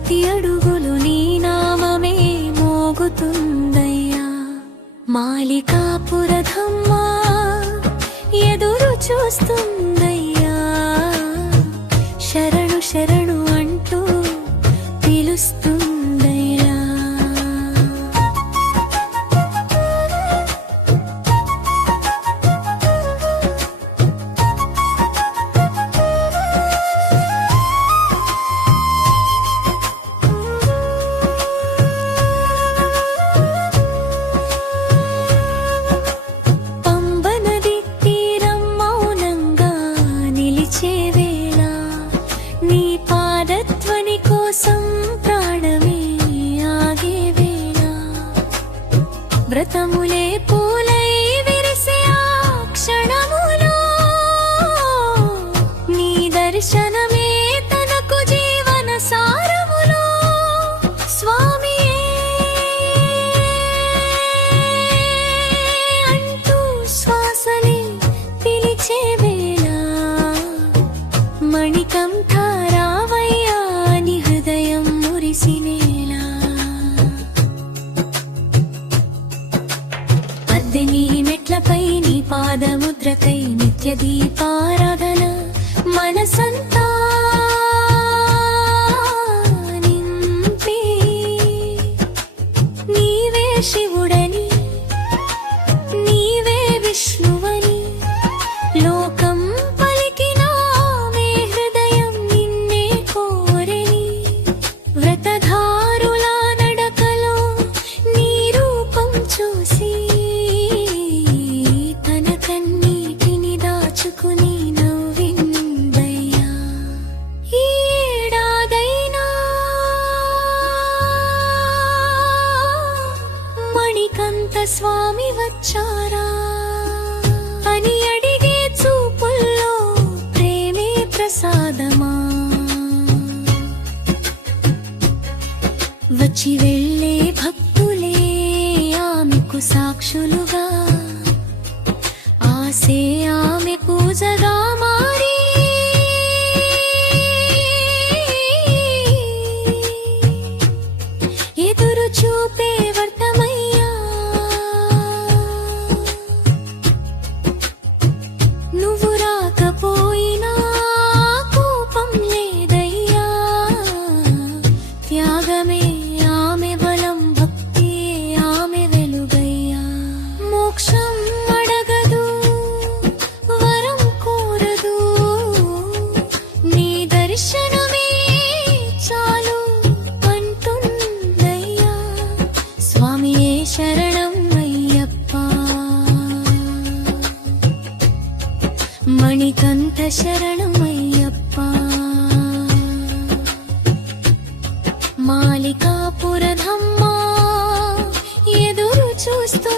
ప్రతి అడుగులు నీ నామమే మోగుతుందయ్యా. మాలికాపురధమ్మ ఎదురు చూస్తుందయ్యా. శరణు శరణు అంటూ పిలుస్తుందయ్యా. నీ పాదధ్వని కోసం ప్రాణమే ఆగే వేళ. వ్రతములే పూలై విరిసే ఆ క్షణములో నీ దర్శనమే తనకు జీవన సారములో. స్వామియే అంటూ శ్వాసనే పిలిచే వేళ. మణికంఠ రావయ్యా నీ హృదయం మురిసినేలా. అద్దె నీ మెట్లపై నీ పాదముద్రకై నిత్య దీపారాధన. మనసంతా నింపి నీవే శివుడని నీవే విష్ణువని లోకం స్వామి వచ్చారా అని అడిగే చూపుల్లో ప్రేమే ప్రసాదమా. వచ్చి వెళ్ళే భక్తులే ఆమెకు సాక్షులుగా. ఆసే ఆమె పూజగా మారి ఎదురు చూపే వర్తమయ్యా. నువ్వు రాకపోయినా కోపం లేదయ్యా. త్యాగమే ఆమె బలం, భక్తి ఆమె వెలుగయ్యా. మోక్షం అడగదు, వరం కోరదు, నీ దర్శనమే చాలు అంటుందయ్యా. స్వామియే శరణం అయ్యప్ప. మణికంఠ శరణమయ్యప్ప. మాలికాపురధమ్మ ఎదురు చూస్తూ